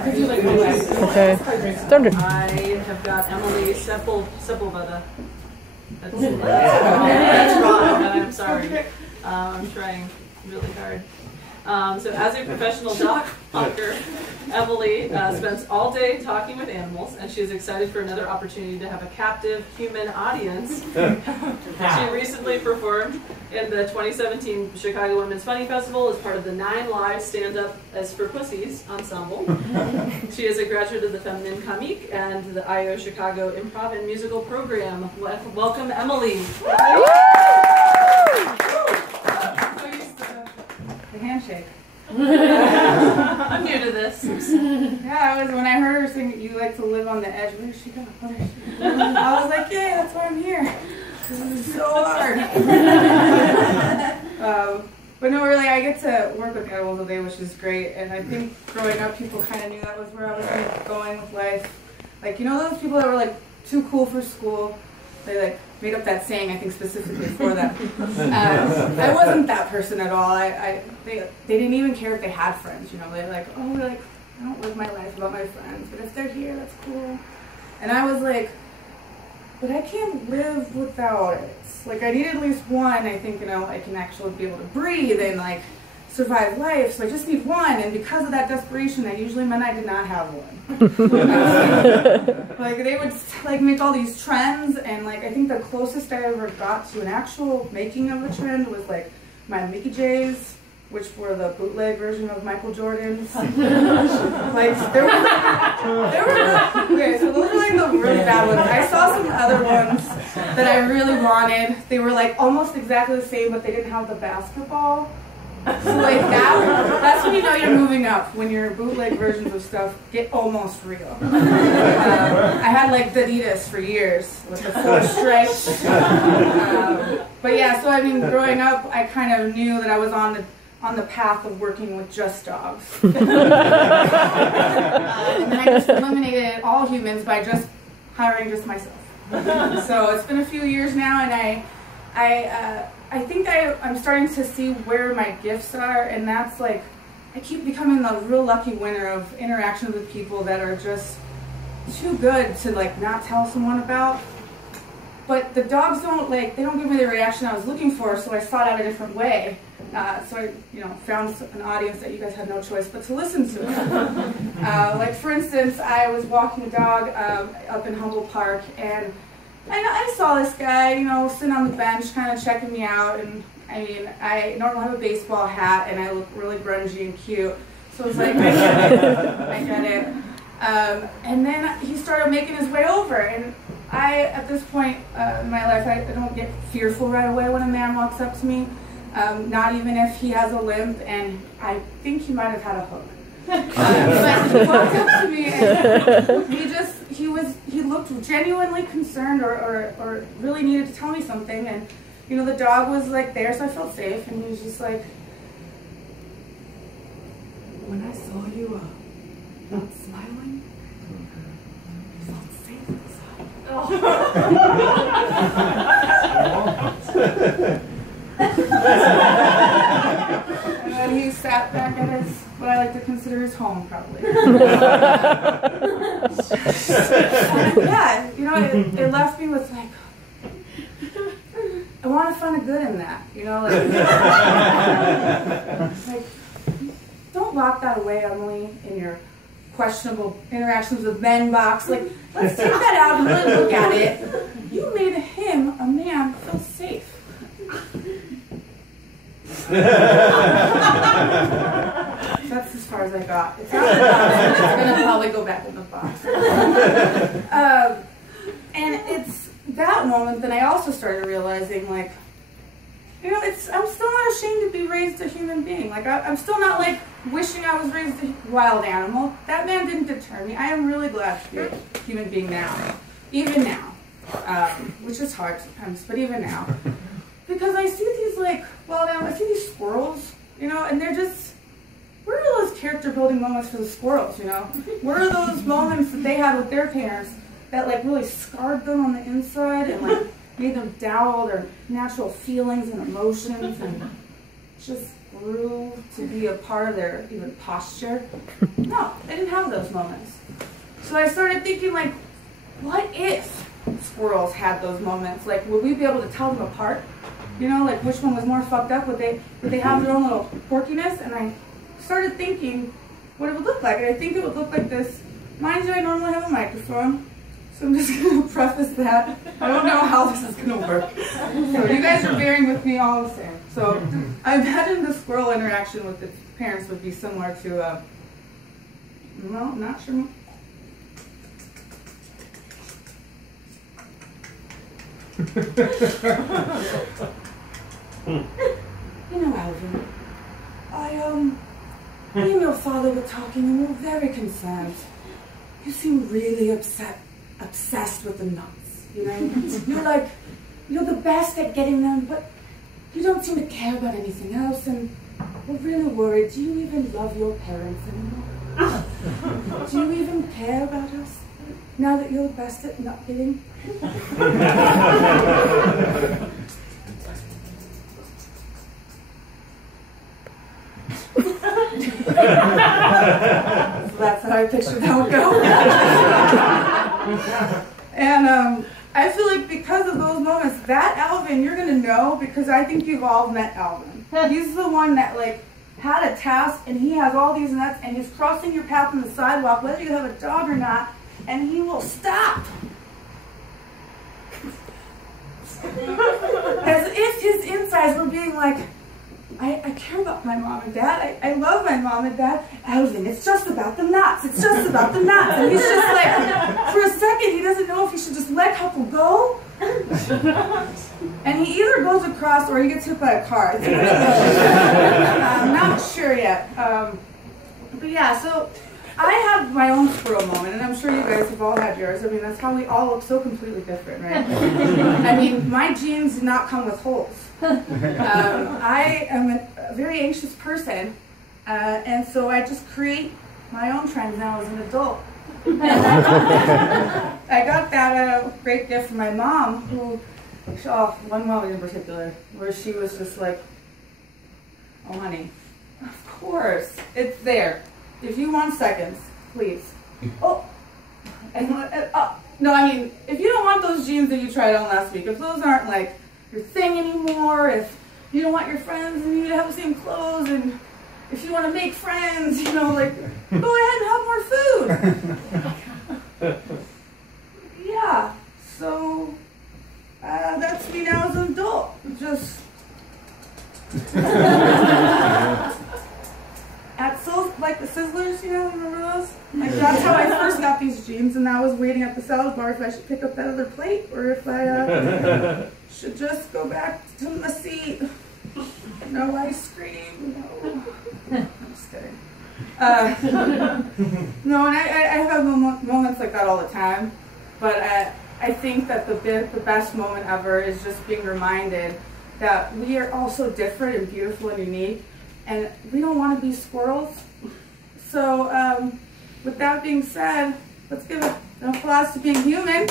Okay. Thunder. I have got Emily Sepúlveda. That's wrong, and I'm sorry. I'm trying really hard. So as a professional dog walker, Emily spends all day talking with animals, and she is excited for another opportunity to have a captive human audience. She recently performed in the 2017 Chicago Women's Funny Festival as part of the 9 Live Stand Up as for Pussies ensemble. She is a graduate of the Feminine Comique and the IO Chicago Improv and Musical Program. Welcome, Emily. Handshake. I'm new to this. Yeah, it was when I heard her sing, "You like to live on the edge." Where is she going? I was like, "Yeah, that's why I'm here. This is so hard." But no, really, I get to work with animals all day, which is great. And I think growing up, people kind of knew that was where I was going with life. Like, you know, those people that were like too cool for school. They like made up that saying, I think, specifically for them. I wasn't that person at all. They didn't even care if they had friends. You know, they're like, oh, like I don't live my life about my friends, but if they're here, that's cool. And I was like, but I can't live without it. Like I need at least one. I think, you know, I can actually be able to breathe and like survive life. So I just need one. And because of that desperation, that usually meant I did not have one. Like they would like make all these trends, and like I think the closest I ever got to an actual making of a trend was like my Mickey J's, which were the bootleg version of Michael Jordan's. Like there were okay, so those were like the really bad ones. I saw some other ones that I really wanted. They were like almost exactly the same, but they didn't have the basketball. So like that's when you know you're moving up, when your bootleg versions of stuff get almost real. I had like the Adidas for years with the 4 stripes. But yeah, so I mean, growing up, I kind of knew that I was on the path of working with just dogs. And then I just eliminated all humans by just hiring just myself. So it's been a few years now, and I think I'm starting to see where my gifts are, and that's like, I keep becoming the real lucky winner of interactions with people that are just too good to like not tell someone about. But the dogs don't they don't give me the reaction I was looking for, so I sought out a different way. So I, you know, found an audience that you guys had no choice but to listen to. Like for instance, I was walking a dog up in Humboldt Park, and I saw this guy, you know, sitting on the bench kind of checking me out, and I mean, I normally have a baseball hat and I look really grungy and cute, so it's like, I get it. And then he started making his way over, and at this point in my life, I don't get fearful right away when a man walks up to me, not even if he has a limp, and I think he might have had a hook. But he walked up to me and he looked genuinely concerned or really needed to tell me something, and you know, the dog was like there, so I felt safe, and he was just like, when I saw you not smiling, I felt safe inside. And then he sat back at what I like to consider his home, probably. Yeah, you know, it left me with like, I want to find a good in that, you know, like don't lock that away, Emily, in your questionable interactions with men box. Like, let's take that out and really look at it. You made him, a man, feel safe. That's as far as I got. It's not the box, it's going to probably go back in the box. And it's that moment that I also started realizing, like, you know, I'm still not ashamed to be raised a human being. Like, I'm still not, like, wishing I was raised a wild animal. That man didn't deter me. I am really glad to be a human being now. Even now. Which is hard sometimes, but even now. Because I see these, like, I see these squirrels, you know, and they're just, where are those character building moments for the squirrels, you know? Where are those moments that they had with their parents that, like, really scarred them on the inside and, like, made them doubt their natural feelings and emotions and just grew to be a part of their even posture? No, they didn't have have those moments. So I started thinking, like, what if squirrels had those moments? Like, would we be able to tell them apart? You know, like which one was more fucked up? Would they have their own little quirkiness? And I started thinking what it would look like. And I think it would look like this. Mind you, I normally have a microphone. So I'm just going to preface that. I don't know how this is going to work. So you guys are bearing with me all the same. So I imagine the squirrel interaction with its parents would be similar to, well, not sure. You know, Alvin, me and your father were talking and we were very concerned. You seem really obsessed with the nuts, you know? You're the best at getting them, but you don't seem to care about anything else, and we're really worried. Do you even love your parents anymore? Do you even care about us now that you're the best at nut getting? So that's how I pictured that would go. And I feel like because of those moments, that Alvin, you're gonna know, because I think you've all met Alvin. He's the one that like had a task and he has all these nuts and he's crossing your path on the sidewalk, whether you have a dog or not, and he will stop. As if his insides were being like, I care about my mom and dad. I love my mom and dad. Alvin, it's just about the nuts. It's just about the nuts. And he's just like, for a second, he doesn't know if he should just let couple go. And he either goes across or he gets hit by a car. It's really I'm not sure yet. But yeah, so I have my own squirrel moment, and I'm sure you guys have all had yours. I mean, that's how we all look so completely different, right? I mean, my genes do not come with holes. I am a very anxious person, and so I just create my own trends now as an adult. And I got that great gift from my mom, who, one moment in particular, where she was just like, oh honey, of course, it's there. If you want seconds, please. Oh, and, no, I mean, if you don't want those jeans that you tried on last week, if those aren't like your thing anymore, if you don't want your friends and you to have the same clothes, and if you want to make friends, you know, like, go ahead and have more food. Yeah, so that's me now as an adult. Just at like the Sizzlers, you know, remember those? Like that's how I first got these jeans, and I was waiting at the salad bar if I should pick up that other plate or if I should just go back to my seat. No ice cream. No. I'm just kidding. No, and I have moments like that all the time, but I think that the best moment ever is just being reminded that we are all so different and beautiful and unique, and we don't want to be squirrels. So with that being said, let's give an applause to being human.